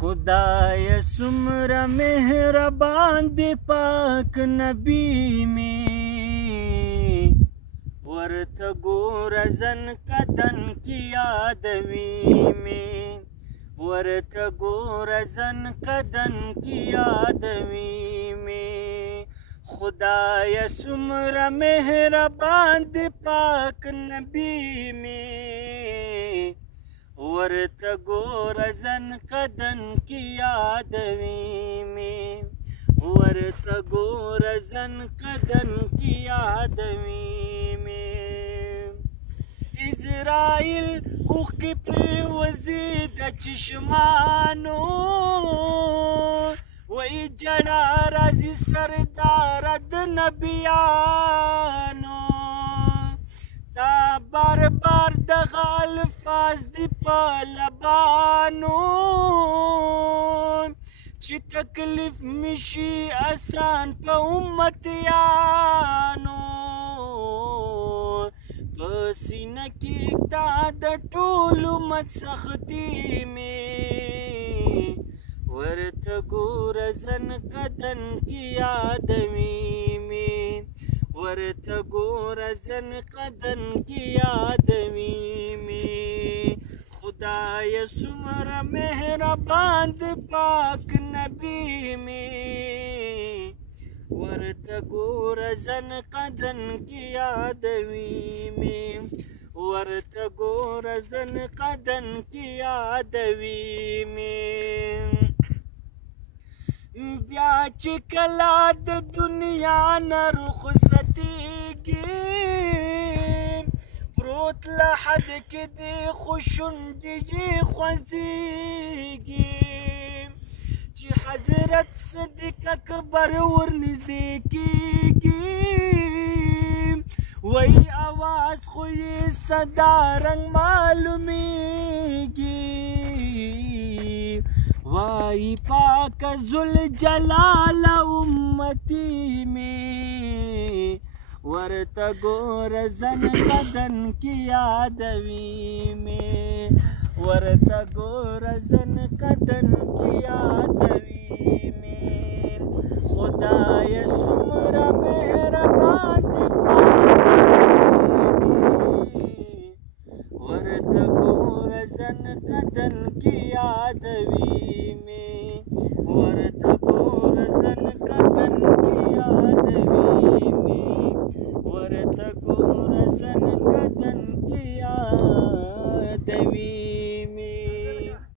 खुदाय सुमरा मेहरबान दे पाक नबी में वर्थ गोरजन कदन की आदमी में वर्थ गोरजन कदन की आदमी में खुदाय सुमरा मेहरबान दे पाक नबी में वर्त गोरजन कदन की आदमी में वर्त गोरजन कदन की आदमी में इज़राइल उखी वजीद चश्मानो वही जड़ा राजी सरदार नबियानो ता बार बार दगा अल्फाज दी पालबानो ची तकलीफ मिशी आसान पे उम्मतियानो पसीना की दाद टूल उम्मत सख्ती में वर्थ गोरजन कदन की आदमी में वर्थ गोरजन कदन की आदमी में खुदाय सुमरा मेहरबान दे पाक नबी में वर्थ गोरजन कदन की आदमी में वर्थ गोरजन कदन की आदमी में ब्याच कलाद दुनिया न रुखसतीगी प्रोत लहद के दे खुशुंदी ख्वजीगी ची हजरत सदिक अकबर और नजदीकीगी वही आवाज खुई सदा रंग मालूमीगी वाई पाक जुल जलाल उम्मती में वर्त गोरजन कदन की आदमी में वर्त गोरजन कदन की आदमी में खुदाय सुमरा मेहरबान दे वर्त गोरजन कदन की आदमी में